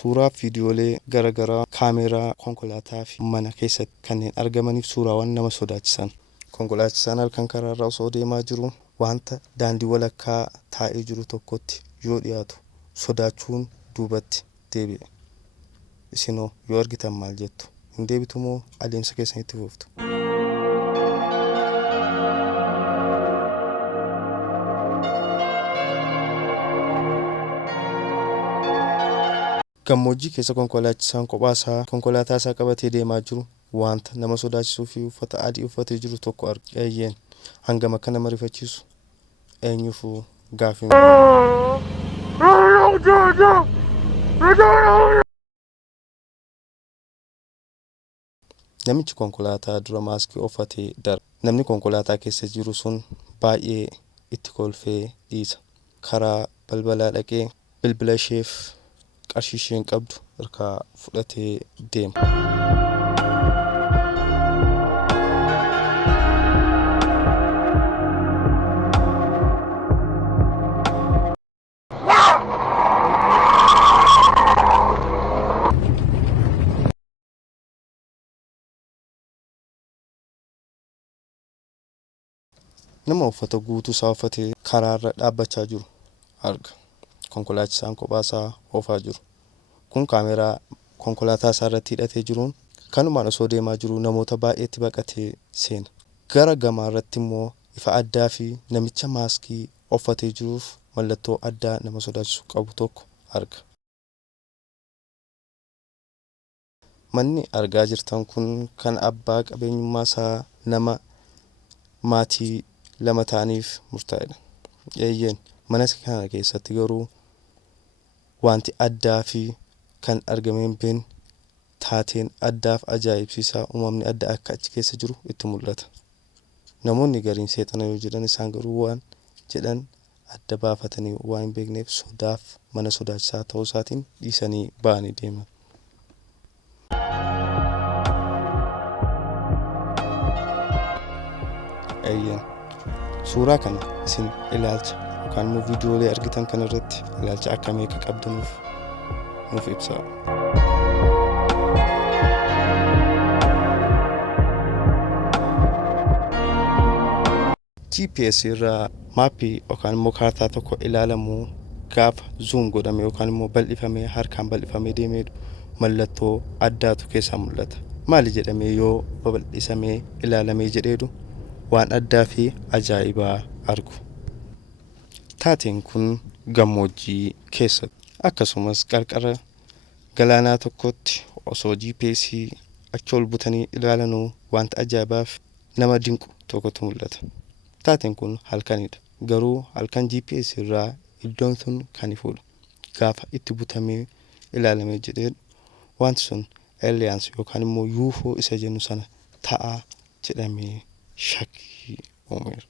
suuraa viidiyoolee garagaraa kaameeraa konkolaataa fi mana keessatti kanneen argamaniif suuraawwan nama sodaachisan. Konkolaachisaan halkan karaarra osoo deemaa jiru wanta daandii walakkaa taa'ee jiru tokkotti yoo dhiyaatu sodaachuun duubatti deebi'e. Isinoo yoo argitan maal jettu? Hin deebitu moo adeemsa keessan itti fuftu? Gammoojjii keessa konkolaachisaan kophaasaa konkolaataa isaa qabatee deemaa jiru wanta nama sodaachisuu fi uffata adii uffatee jiru tokko arga. Eeyyeen hangam akka nama rifachiisu eenyuufuu gaafii. Namichi konkolaataa dura maaskii uffatee darba. Namni konkolaataa keessa jiru sun baay'ee itti kolfee dhiisa. Karaa balbalaa dhaqee bilbila isheef qarshii isheen qabdu harkaa fudhatee deema. Nama uffata guutuu isaa uffatee karaarra dhaabbachaa jiru arga. Konkolaachisaan kophaasaa oofaa jiru. Kun kaameeraa konkolaataa isaa irratti hidhatee jiruun kanumaan osoo deemaa jiru namoota baay'eetti baqatee seena. Gara gamaa irratti immoo ifa addaa fi namicha maaskii uffatee jiruuf mallattoo addaa nama sodaachisu qabu tokko arga. Manni argaa jirtan kun kan abbaa qabeenyummaa isaa nama maatii lama ta'aniif murtaa'edha. Eeyyeen mana kana keessatti garuu wanti addaa fi kan argame hin beekne taateen addaaf ajaa'ibsiisaa uumamni adda akka achi keessa jiru itti mul'ata. Namoonni gariin seexana yoo jedhan isaan garuu waan jedhan adda baafatanii waan hin beekneef sodaaf mana sodaachisaa ta'uu isaatiin dhiisanii ba'anii deeman. Eeyyeen suuraa kana isin ilaalcha yookaan immoo viidiyoolee argitan kana irratti ilaalcha akkamii akka qabdanuuf nuuf ibsaa. GPS irraa maappii yookaan immoo kaartaa tokko ilaalamu gaafa zoom godhame yookaan immoo bal'ifamee harkaan bal'ifamee deemee mallattoo addaatu keessaa mul'ata. Maali jedhamee yoo babal'isamee ilaalamee jedheedu waan addaa fi ajaa'ibaa argu. Taateen kun gammoojjii keessatti akkasumas qarqara galaanaa tokkotti osoo GPS achi ol butanii ilaalanuu wanta ajaa'ibaaf nama dinqu tokkotu mul'ata. Taateen kun halkanidha. Garuu halkan GPS irraa iddoon sun kan ifudha. Gaafa itti butamee ilaalamee jedhee wanti sun aliens yookaan immoo UFO isa jennu sana ta'a jedhamee shakkii uumeera.